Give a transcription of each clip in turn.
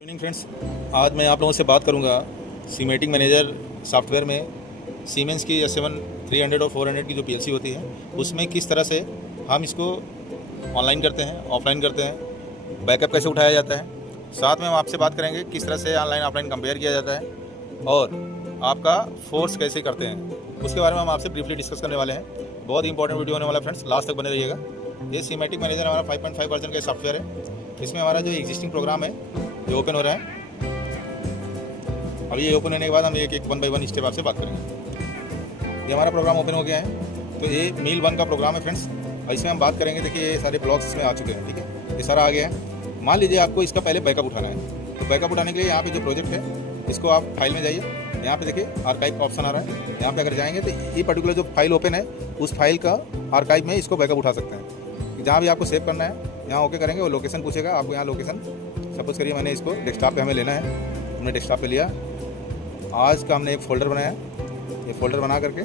Evening friends, आज मैं आप लोगों से बात करूंगा सीमेटिक मैनेजर सॉफ्टवेयर में सीमेंस की S7 300 और 400 की जो PLC होती है उसमें किस तरह से हम इसको ऑनलाइन करते हैं, ऑफलाइन करते हैं, बैकअप कैसे उठाया जाता है। साथ में हम आपसे बात करेंगे किस तरह से ऑनलाइन ऑफलाइन कंपेयर किया जाता है और आपका फोर्स कैसे करते हैं, उसके बारे में हम आपसे ब्रीफली डिस्कस करने वाले हैं। बहुत इंपॉर्टेंट वीडियो होने वाला है फ्रेंड्स, लास्ट तक बने रहिएगा। ये सीमेटिक मैनेजर हमारा 5.5 वर्जन का सॉफ्टवेयर है। इसमें हमारा जो एग्जिस्टिंग प्रोग्राम है ये ओपन हो रहा है। अभी ये ओपन होने के बाद हम एक एक 1 बाय 1 स्टेप आपसे बात करेंगे। ये हमारा प्रोग्राम ओपन हो गया है। तो ये मील 1 का प्रोग्राम है फ्रेंड्स, और इसमें हम बात करेंगे। देखिए ये सारे ब्लॉक्स इसमें आ चुके हैं, ठीक है, ये सारा आ गया है। मान लीजिए आपको इसका पहले बैकअप उठाना है, तो बैकअप उठाने के लिए यहाँ पे जो प्रोजेक्ट है इसको आप फाइल में जाइए। यहाँ पे देखिए आर्काइव का ऑप्शन आ रहा है। यहाँ पे अगर जाएंगे तो ये पर्टिकुलर जो फाइल ओपन है उस फाइल का आर्काइव में इसको बैकअप उठा सकते हैं। जहाँ भी आपको सेव करना है यहाँ ओके करेंगे, वो लोकेशन पूछेगा आपको। यहाँ लोकेशन सपोज करिए मैंने इसको डेस्कटॉप पे हमें लेना है, हमने डेस्कटॉप पे लिया। आज का हमने एक फ़ोल्डर बनाया, ये फ़ोल्डर बना करके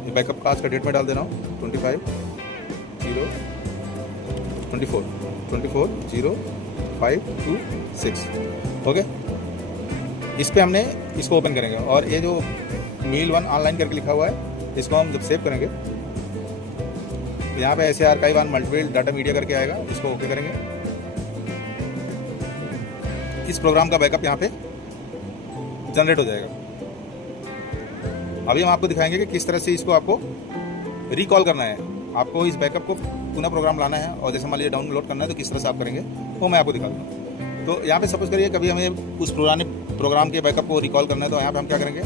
ये बैकअप का आज का डेट में डाल दे रहा हूँ 25/0/24/05/26 ओके। इस पे हमने इसको ओपन करेंगे और ये जो मील 1 ऑनलाइन करके लिखा हुआ है इसको हम जब सेव करेंगे तो यहाँ पे ऐसे archive on multiple data media करके आएगा, इसको ओके करेंगे। इस प्रोग्राम का बैकअप यहाँ पे जनरेट हो जाएगा। अभी हम आपको दिखाएंगे कि किस तरह से इसको आपको रिकॉल करना है। आपको इस बैकअप को पुनः प्रोग्राम लाना है और जैसे मान लीजिए डाउनलोड करना है तो किस तरह से आप करेंगे वो मैं आपको दिखा दूँगा। तो यहाँ पे सपोज करिए कभी हमें उस पुराने प्रोग्राम के बैकअप को रिकॉल करना है, तो यहाँ पे हम क्या करेंगे,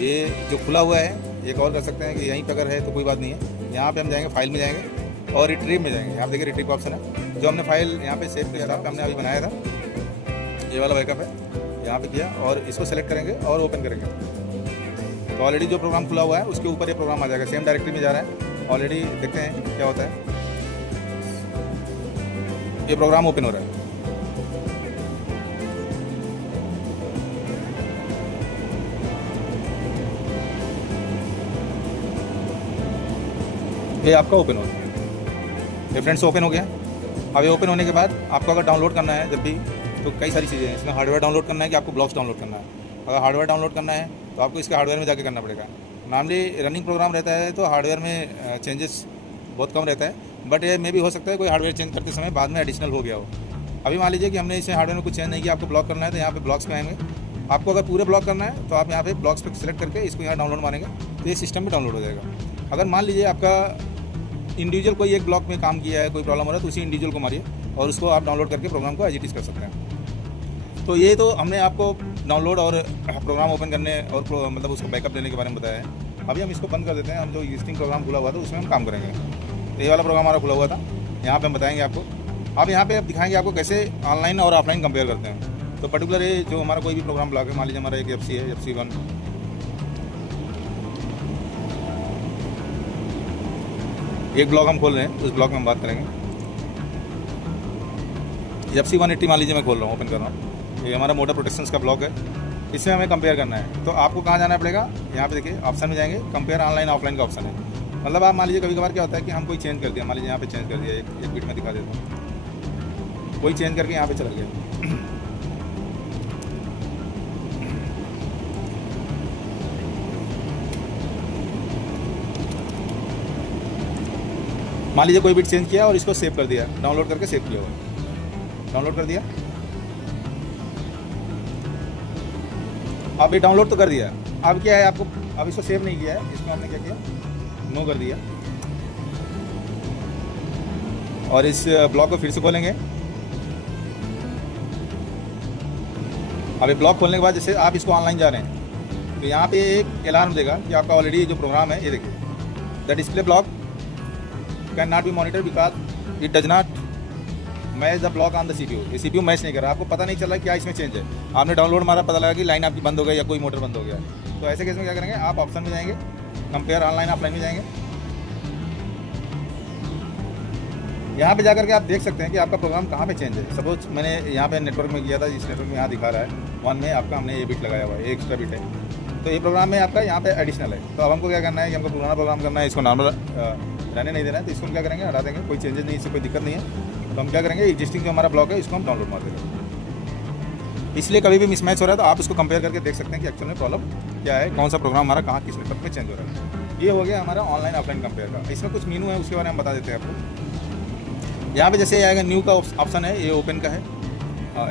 ये जो खुला हुआ है ये कॉल कर सकते हैं कि यहीं पर अगर है तो कोई बात नहीं है। यहाँ पे हम जाएंगे, फाइल में जाएंगे और रिट्रीव में जाएंगे। यहाँ देखिए रिट्रीव का ऑप्शन है। जो हमने फाइल यहाँ पे सेव किया था, हमने अभी बनाया था, ये वाला बैकअप है, यहाँ पे किया और इसको सेलेक्ट करेंगे और ओपन करेंगे। तो ऑलरेडी जो प्रोग्राम खुला हुआ है उसके ऊपर ये प्रोग्राम आ जाएगा, सेम डायरेक्टरी में जा रहा है। ऑलरेडी देखते हैं क्या होता है। ये प्रोग्राम ओपन हो रहा है। ये आपका ओपन हो गया, ये फ्रेंड्स ओपन हो गया। अब ये ओपन होने के बाद आपको अगर डाउनलोड करना है जब भी, तो कई सारी चीज़ें हैं इसमें। हार्डवेयर डाउनलोड करना है कि आपको ब्लॉक्स डाउनलोड करना है। अगर हार्डवेयर डाउनलोड करना है तो आपको इसके हार्डवेयर में जाके करना पड़ेगा। नॉर्मली रनिंग प्रोग्राम रहता है तो हार्डवेयर में चेंजेस बहुत कम रहता है, बट ये मे भी हो सकता है कोई हार्डवेयर चेंज करते समय बाद में एडिशनल हो गया हो। अभी मान लीजिए कि हमने इसमें हार्डवेयर में कुछ चेंज नहीं किया, आपको ब्लॉक करना है तो यहाँ पे ब्लॉक्स में आएंगे। आपको अगर पूरे ब्लॉक करना है तो आप यहाँ पे ब्लॉक्स पर सिलेक्ट करके इसको यहाँ डाउनलोड मारेंगे तो ये सिस्टम में डाउनलोड हो जाएगा। अगर मान लीजिए आपका इंडिविजुअल कोई एक ब्लॉक में काम किया है, कोई प्रॉब्लम हो रहा है, तो उसी इंडिविजुअल को मारिए और उसको आप डाउनलोड करके प्रोग्राम को एज इट इज़ कर सकते हैं। तो ये तो हमने आपको डाउनलोड और प्रोग्राम ओपन करने और मतलब उसको बैकअप देने के बारे में बताया है। अभी हम इसको बंद कर देते हैं। हम जो एग्जिस्टिंग प्रोग्राम खुला हुआ था उसमें हम काम करेंगे। तो ये वाला प्रोग्राम हमारा खुला हुआ था, यहाँ पे हम बताएंगे आपको। अब यहाँ पे अब दिखाएंगे आपको कैसे ऑनलाइन और ऑफलाइन कंपेयर करते हैं। तो पर्टिकुलर ये जो हमारा कोई भी प्रोग्राम ब्लॉक है, मान लीजिए हमारा एक FC है, FC1, एक ब्लॉक हम खोल रहे हैं, उस ब्लॉक में हम बात करेंगे। FC 180 मान लीजिए मैं खोल रहा हूँ, ओपन कर रहा हूँ। ये हमारा मोटर प्रोटेक्शंस का ब्लॉक है, इसमें हमें कंपेयर करना है। तो आपको कहाँ जाना पड़ेगा, यहाँ पे देखिए ऑप्शन में जाएंगे, कंपेयर ऑनलाइन ऑफलाइन का ऑप्शन है। मतलब आप मान लीजिए कभी कभार क्या होता है कि हम कोई चेंज कर दिया, मान लीजिए यहाँ पे चेंज कर दिया, एक बिट में दिखा देता हूँ, कोई चेंज करके यहाँ पे चला गया। मान लीजिए कोई बिट चेंज किया और इसको सेव कर दिया, डाउनलोड करके सेव किया हुआ, डाउनलोड कर दिया। अब ये डाउनलोड तो कर दिया, अब क्या है, आपको अब इसको सेव नहीं किया है, इसमें हमने क्या किया, नो कर दिया। और इस ब्लॉक को फिर से खोलेंगे। अब ये ब्लॉक खोलने के बाद जैसे आप इसको ऑनलाइन जा रहे हैं तो यहाँ पे एक अलार्म देगा कि आपका ऑलरेडी जो प्रोग्राम है, ये देखिए, the display block can not be monitor because it does not match the block on the CPU। ये CPU मैच नहीं कर रहा, आपको पता नहीं चल रहा क्या इसमें चेंज है। आपने डाउनलोड मारा, पता लगा कि लाइन आपकी बंद हो गई या कोई मोटर बंद हो गया। तो ऐसे केस में क्या करेंगे, आप ऑप्शन में जाएंगे, कंपेयर ऑनलाइन ऑफलाइन में जाएंगे। यहाँ पे जाकर के आप देख सकते हैं कि आपका प्रोग्राम कहाँ पे चेंज है। सपोज मैंने यहाँ पे नेटवर्क में किया था, इस नेटवर्क में यहाँ दिखा रहा है 1 में आपका हमने ये बिट लगाया हुआ है, एक एक्स्ट्रा बिट है। तो ये प्रोग्राम में आपका यहाँ पे एडिशनल है। तो अब हमको क्या करना है कि हमको पुराना प्रोग्राम करना है, इसको नॉर्मल रहने नहीं देना है। तो इसको हम क्या करेंगे, हटा देंगे, कोई चेंजेस नहीं, इससे कोई दिक्कत नहीं है। तो हम क्या करेंगे, एग्जिस्टिंग जो हमारा ब्लॉक है इसको हम डाउनलोड मार देंगे। इसलिए कभी भी मिसमैच हो रहा है तो आप इसको कंपेयर करके देख सकते हैं कि एक्चुअल में प्रॉब्लम क्या है, कौन सा प्रोग्राम हमारा कहाँ किस नेटवर्क में चेंज हो रहा है। ये हो गया हमारा ऑनलाइन ऑफलाइन कंपेयर का। इसमें कुछ मीनू है उसके बारे में हम बता देते हैं आपको। यहाँ पे जैसे आएगा न्यू का ऑप्शन है, ये ओपन का है।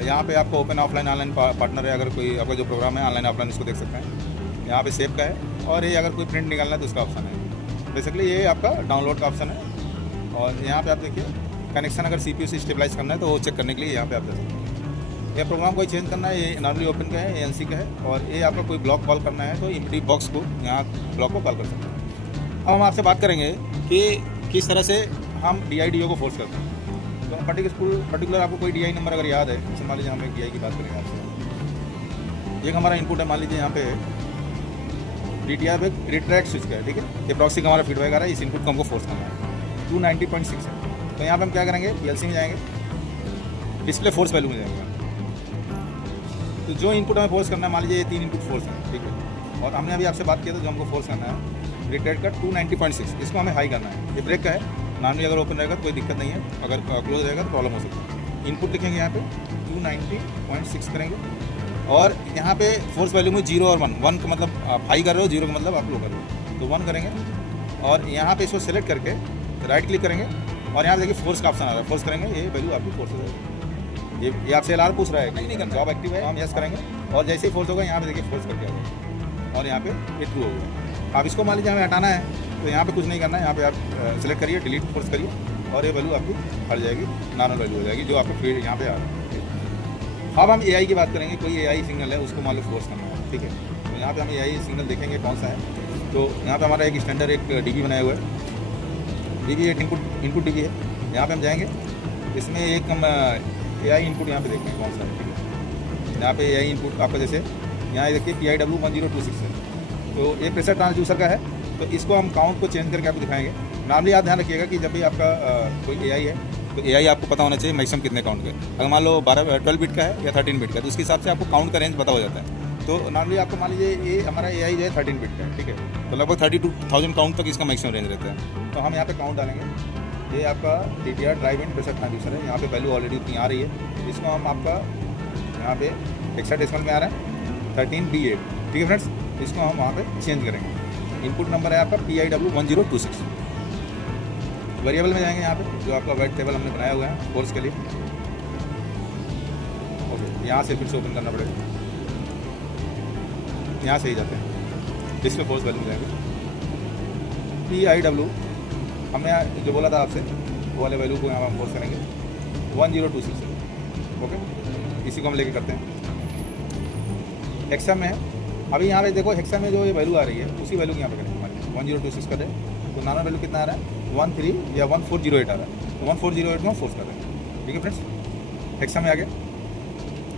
यहाँ पे आपको ओपन ऑफलाइन ऑनलाइन पार्टनर है, अगर कोई आपका जो प्रोग्राम है ऑनलाइन ऑफलाइन इसको देख सकते हैं। यहाँ पे सेव का है, और ये अगर कोई प्रिंट निकालना है तो उसका ऑप्शन है। बेसिकली ये आपका डाउनलोड का ऑप्शन है। और यहाँ पे आप देखिए कनेक्शन अगर CPU से स्टेबलाइज करना है तो वो चेक करने के लिए यहाँ पे आप देख सकते हैं। ये प्रोग्राम कोई चेंज करना है, ये नॉर्मली ओपन का है, ANC का है। और ये आपका कोई ब्लॉक कॉल करना है तो इमडी बॉक्स को यहाँ ब्लॉक को कॉल कर सकते हैं। अब हम आपसे बात करेंगे कि किस तरह से हम DIDO को फोर्स करते हैं। तो पर्टिकुलर आपको कोई DI नंबर अगर याद है, जैसे मान लीजिए हम एक DI की बात करेंगे आपसे। एक हमारा इनपुट है, मान लीजिए यहाँ पे DTR पे रिट्रैक्ट स्विच का है, ठीक है। ये प्रॉक्सी का हमारा फीडबैक आ रहा है, इस इनपुट को हमको फोर्स करना है। 290.6 है। तो यहाँ पे हम क्या करेंगे, PLC में जाएंगे, डिस्प्ले फोर्स वैल्यू में जाएंगे। तो जो इनपुट हमें फोर्स करना है, मान लीजिए ये 3 इनपुट फोर्स है, ठीक है। और हमने अभी आपसे बात किया था जो हमको फोर्स करना है रिट्रैक्ट का 290.6, इसको हमें हाई करना है। ये ब्रेक का है, नॉर्मली अगर ओपन रहेगा तो कोई दिक्कत नहीं है, अगर क्लोज रहेगा तो प्रॉब्लम हो सकती है। इनपुट लिखेंगे यहाँ पे 290.6 करेंगे, और यहाँ पे फोर्स वैल्यू में 0 और 1 का मतलब हाई कर रहे हो, 0 का मतलब आप लो कर रहे हो, तो 1 करेंगे। और यहाँ पे इसको सेलेक्ट करके राइट क्लिक करेंगे, और यहाँ देखिए फोर्स का ऑप्शन आ रहा है, फोर्स करेंगे, ये वैल्यू आपकी फोर्स हो जाएगी। ये आपसे LR पूछ रहा है, नहीं करना, जॉब एक्टिव है, हम यस करेंगे। और जैसे ही फोर्स होगा यहाँ पे देखिए फोर्स करके आ जाएगा, और यहाँ पे ये ट्रू हो गया। आप इसको मान लीजिए हमें हटाना है तो यहाँ पे कुछ नहीं करना है, यहाँ पे आप सेलेक्ट करिए, डिलीट फोर्स करिए, और ये वैल्यू आपकी हट जाएगी, नॉर्मल वैल्यू हो जाएगी जो आपको फील्ड यहाँ पे आ रहा है। अब हम AI की बात करेंगे, कोई AI सिग्नल है उसको मान लो फोर्स करना है, ठीक है। तो यहाँ पे हम AI सिग्नल देखेंगे कौन सा है। तो यहाँ पे हमारा एक स्टैंडर्ड एक DB बनाया हुआ है, DB एक इनपुट DB है। यहाँ पे हम जाएंगे, इसमें एक हम AI इनपुट यहाँ पे देखेंगे कौन सा है, ठीक है। यहाँ पे AI इनपुट आपका जैसे यहाँ देखिए PIW 1026 है, तो ये प्रेशर ट्रांसड्यूसर का है। तो इसको हम काउंट को चेंज करके आपको दिखाएंगे। नॉर्मली आप ध्यान रखिएगा कि जब भी आपका कोई AI है तो AI आपको पता होना चाहिए मैक्सिमम कितने काउंट के। अगर मान लो 12 बिट का है या 13 बिट का है तो उसके हिसाब से आपको काउंट का रेंज पता हो जाता है। तो नॉर्मली आपको मान लीजिए ये हमारा AI जो है 13 बिट का है, ठीक है। तो लगभग 32,000 काउंट तक इसका मैक्सिमम रेंज रहता है। तो हम यहाँ पे काउंट डालेंगे, ये आपका DTR ड्राइव इन प्रेशर ट्रांसड्यूसर है, यहाँ पे वैल्यू ऑलरेडी उतनी आ रही है। इसको हम आपका यहाँ पे हेक्साडेसिमल में आ रहा है 13B8, ठीक है फ्रेंड्स। इसको हम वहाँ पे चेंज करेंगे। इनपुट नंबर है आपका PIW 1026। वेरिएबल में जाएंगे, यहाँ पे जो आपका वेट टेबल हमने बनाया हुआ है कोर्स के लिए, ओके। यहाँ से फिर से ओपन करना पड़ेगा, यहाँ से ही जाते हैं, डिस्प्ले फोर्स वैल्यू में जाएंगे। PIW हमने जो बोला था आपसे वो वाले वैल्यू को यहाँ हम फोर्स करेंगे 1026, ओके। इसी को हम लेके करते हैं। हेक्सा में अभी यहाँ पे देखो, हेक्सा में जो ये वैल्यू आ रही है उसी वैल्यू की यहाँ पे करेंगे हमारे 1026 कर है। तो नॉर्मल वैल्यू कितना आ रहा है 13 या 1408 आ रहा है, तो 1408 में हम फोर्स कर रहे हैं, ठीक है फ्रेंड्स। हेक्सा में आ गया,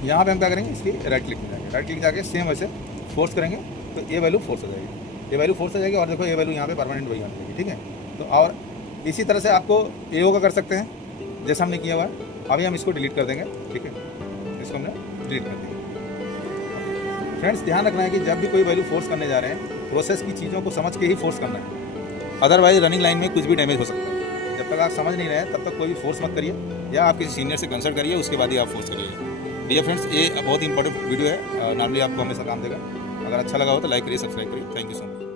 यहाँ पे हम क्या करेंगे, इसकी राइट क्लिक में जाएंगे, राइट क्लिक जाके सेम वैसे फोर्स करेंगे तो ये वैल्यू फोर्स हो जाएगी, ये वैल्यू फोर्स हो जाएगी। और देखो ये वैल्यू यहाँ पे परमानेंट वही आ जाएगी, ठीक है। तो और इसी तरह से आपको AO का कर सकते हैं जैसा हमने किया हुआ है। अभी हम इसको डिलीट कर देंगे, ठीक है। इसको हमने डिलीट कर दिया। फ्रेंड्स ध्यान रखना है कि जब भी कोई वैल्यू फोर्स करने जा रहे हैं, प्रोसेस की चीज़ों को समझ के ही फोर्स करना है, अदरवाइज रनिंग लाइन में कुछ भी डैमेज हो सकता है। जब तक आप समझ नहीं रहे तब तक कोई भी फोर्स मत करिए, या आप किसी सीनियर से कंसल्ट करिए, उसके बाद ही आप फोर्स करिए। डियर फ्रेंड्स, ये बहुत ही इंपॉर्टेंट वीडियो है, नॉर्मली आपको हमेशा काम देगा। अगर अच्छा लगा हो तो लाइक करिए, सब्सक्राइब करिए। Thank you so much.